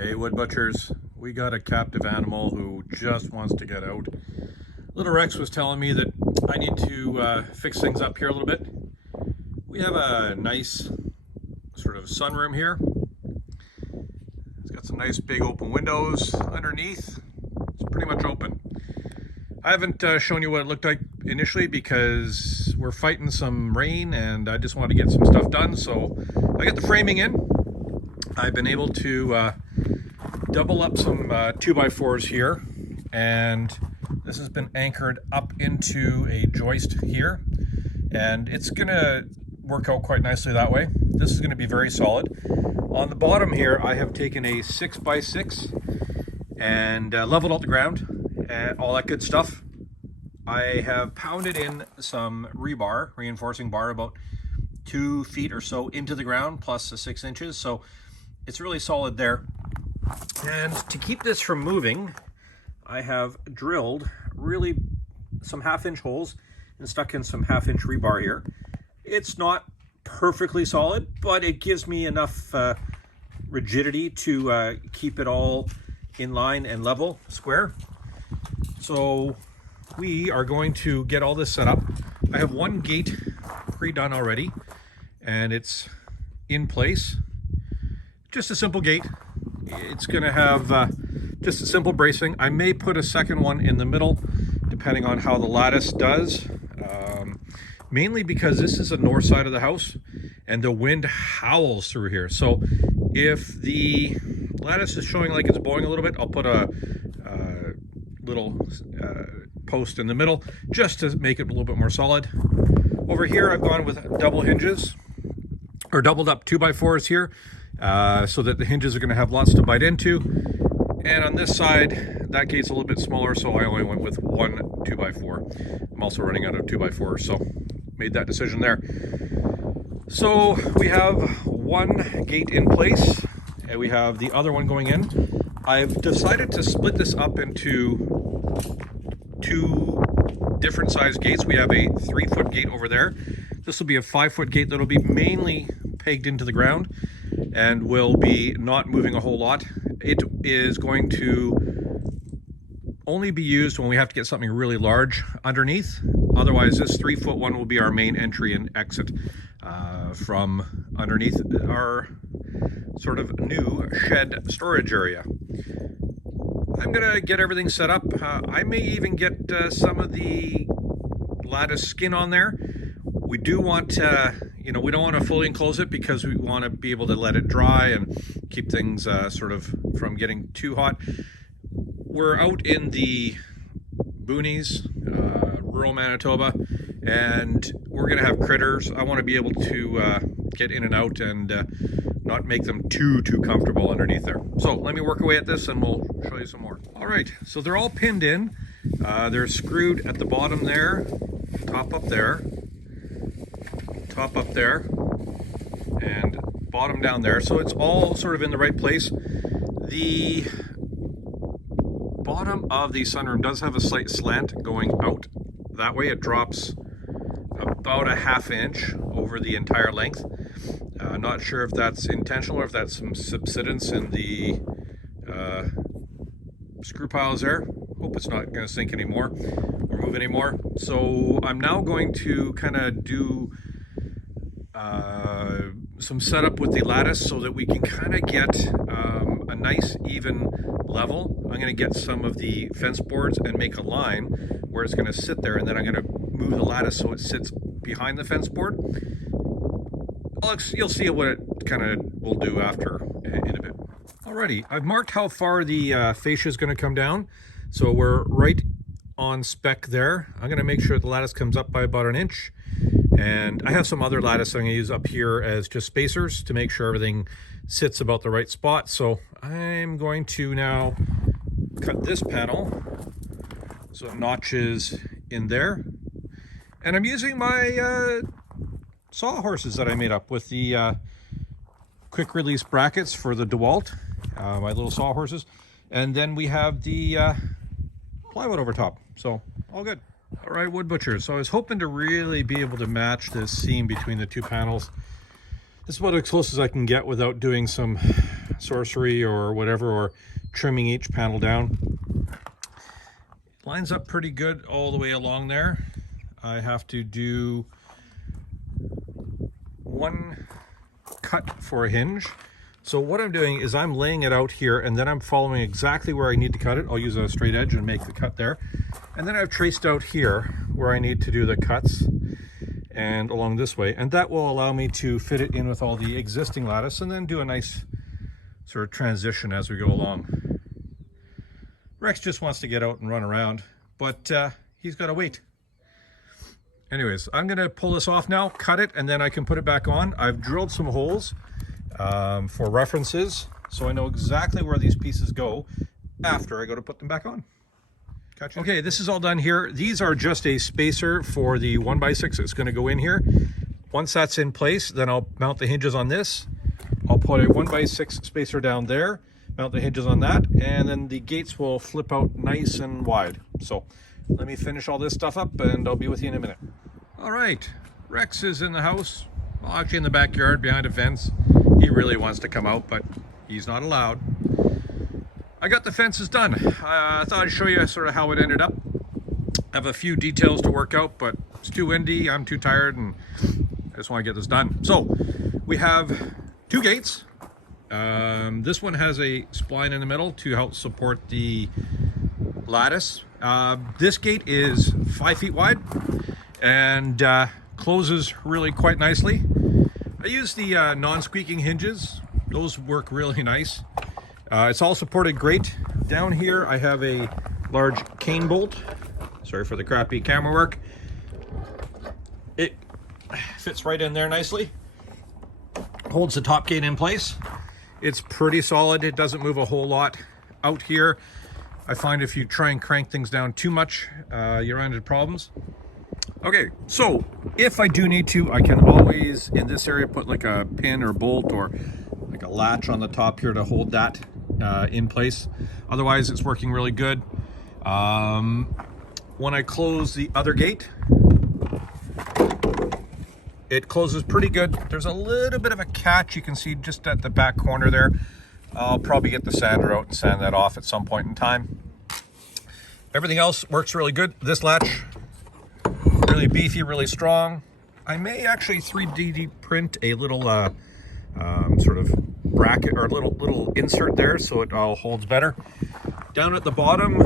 Hey, wood butchers, we got a captive animal who just wants to get out. Little Rex was telling me that I need to fix things up here a little bit. We have a nice sort of sunroom here. It's got some nice big open windows underneath. It's pretty much open. I haven't shown you what it looked like initially because we're fighting some rain and I just wanted to get some stuff done. So I got the framing in. I've been able to double up some 2x4s here, and this has been anchored up into a joist here, and it's gonna work out quite nicely that way. This is gonna be very solid. On the bottom here, I have taken a 6x6 and leveled out the ground and all that good stuff. I have pounded in some rebar, reinforcing bar, about 2 feet or so into the ground, plus the 6 inches, so it's really solid there. And to keep this from moving, I have drilled really some 1/2-inch holes and stuck in some 1/2-inch rebar here. It's not perfectly solid, but it gives me enough rigidity to keep it all in line and level, square. So we are going to get all this set up. I have one gate pre-done already, and it's in place. Just a simple gate. It's going to have just a simple bracing. I may put a second one in the middle, depending on how the lattice does. Mainly because this is the north side of the house, and the wind howls through here. So if the lattice is showing like it's blowing a little bit, I'll put a little post in the middle, just to make it a little bit more solid. Over here, I've gone with double hinges, or doubled up 2x4s here. So that the hinges are going to have lots to bite into. And on this side, that gate's a little bit smaller, so I only went with one 2x4. I'm also running out of 2x4, so made that decision there. So we have one gate in place, and we have the other one going in. I've decided to split this up into 2 different size gates. We have a 3-foot gate over there. This will be a 5-foot gate that'll be mainly pegged into the ground and will be not moving a whole lot. It is going to only be used when we have to get something really large underneath. Otherwise, this 3-foot one will be our main entry and exit from underneath our sort of new shed storage area. I'm gonna get everything set up. I may even get some of the lattice skin on there. We do want we don't want to fully enclose it because we want to be able to let it dry and keep things sort of from getting too hot. We're out in the boonies, rural Manitoba, and we're going to have critters. I want to be able to get in and out and not make them too comfortable underneath there. So let me work away at this and we'll show you some more. All right, so they're all pinned in. They're screwed at the bottom there, top up there, top up there, and bottom down there, so it's all sort of in the right place. The bottom of the sunroom does have a slight slant going out that way. It drops about a 1/2 inch over the entire length. Not sure if that's intentional or if that's some subsidence in the screw piles there. Hope it's not going to sink anymore or move anymore. So I'm now going to kind of do some setup with the lattice so that we can kind of get a nice even level. I'm going to get some of the fence boards and make a line where it's going to sit there, and then I'm going to move the lattice so it sits behind the fence board. You'll see what it kind of will do after in a bit. Alrighty, I've marked how far the fascia is going to come down, so we're right on spec there. I'm going to make sure the lattice comes up by about 1 inch. And I have some other lattice I'm going to use up here as just spacers to make sure everything sits about the right spot. So I'm going to now cut this panel so it notches in there. And I'm using my sawhorses that I made up with the quick release brackets for the DeWalt, my little sawhorses. And then we have the plywood over top. So all good. All right, wood butchers. So I was hoping to really be able to match this seam between the 2 panels. This is about as close as I can get without doing some sorcery or whatever, or trimming each panel down. Lines up pretty good all the way along there. I have to do one cut for a hinge. So what I'm doing is I'm laying it out here, and then I'm following exactly where I need to cut it. I'll use a straight edge and make the cut there. And then I've traced out here where I need to do the cuts and along this way. And that will allow me to fit it in with all the existing lattice and then do a nice sort of transition as we go along. Rex just wants to get out and run around, but he's got to wait. Anyways, I'm going to pull this off now, cut it, and then I can put it back on. I've drilled some holes for references, so I know exactly where these pieces go after I go to put them back on. Gotcha. Okay, this is all done here. These are just a spacer for the 1x6 that's going to go in here. Once that's in place, then I'll mount the hinges on this. I'll put a 1x6 spacer down there, mount the hinges on that, and then the gates will flip out nice and wide. So let me finish all this stuff up and I'll be with you in a minute. All right, Rex is in the house, well, actually in the backyard behind a fence. He really wants to come out, but he's not allowed. I got the fences done. I thought I'd show you sort of how it ended up. I have a few details to work out, but it's too windy, I'm too tired, and I just want to get this done. So we have two gates. This one has a spline in the middle to help support the lattice. This gate is 5 feet wide and closes really quite nicely. I use the non-squeaking hinges. Those work really nice. It's all supported great. Down here I have a large cane bolt. Sorry for the crappy camera work. It fits right in there nicely. Holds the top gate in place. It's pretty solid. It doesn't move a whole lot. Out here, I find if you try and crank things down too much, you run into problems. Okay, so if I do need to, I can always, in this area, put like a pin or bolt or like a latch on the top here to hold that in place. Otherwise, it's working really good. When I close the other gate, it closes pretty good. There's a little bit of a catch you can see just at the back corner there. I'll probably get the sander out and sand that off at some point in time. Everything else works really good. This latch, really beefy, really strong. I may actually 3D print a little sort of bracket or a little insert there so it all holds better. Down at the bottom,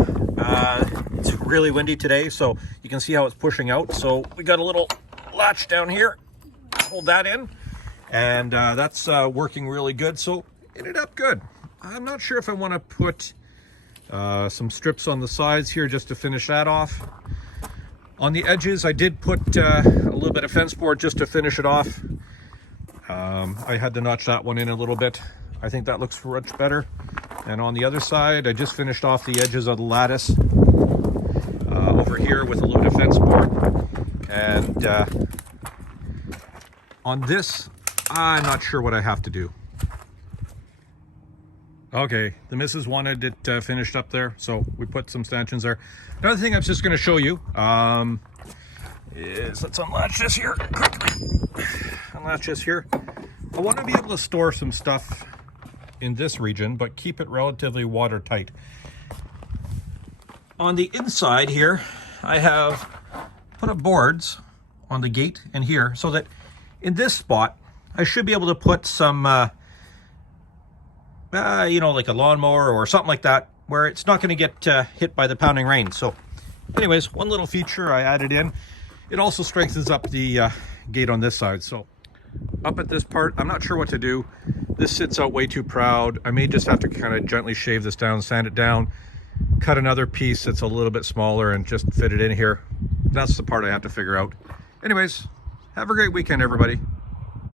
it's really windy today, so you can see how it's pushing out. So we got a little latch down here. Hold that in, and that's working really good. So it ended up good. I'm not sure if I want to put some strips on the sides here just to finish that off. On the edges, I did put a little bit of fence board just to finish it off. I had to notch that one in a little bit. I think that looks much better. And on the other side, I just finished off the edges of the lattice over here with a little bit of fence board. And on this, I'm not sure what I have to do. Okay, the missus wanted it finished up there, so we put some stanchions there. Another thing I'm just going to show you is, let's unlatch this here quickly. Unlatch this here. I want to be able to store some stuff in this region, but keep it relatively watertight. On the inside here, I have put up boards on the gate and here, so that in this spot, I should be able to put some, you know, like a lawnmower or something like that, where it's not going to get hit by the pounding rain. So anyways, one little feature I added in. It also strengthens up the gate on this side. So up at this part, I'm not sure what to do. This sits out way too proud. I may just have to kind of gently shave this down, sand it down, cut another piece that's a little bit smaller and just fit it in here. That's the part I have to figure out. Anyways, have a great weekend, everybody.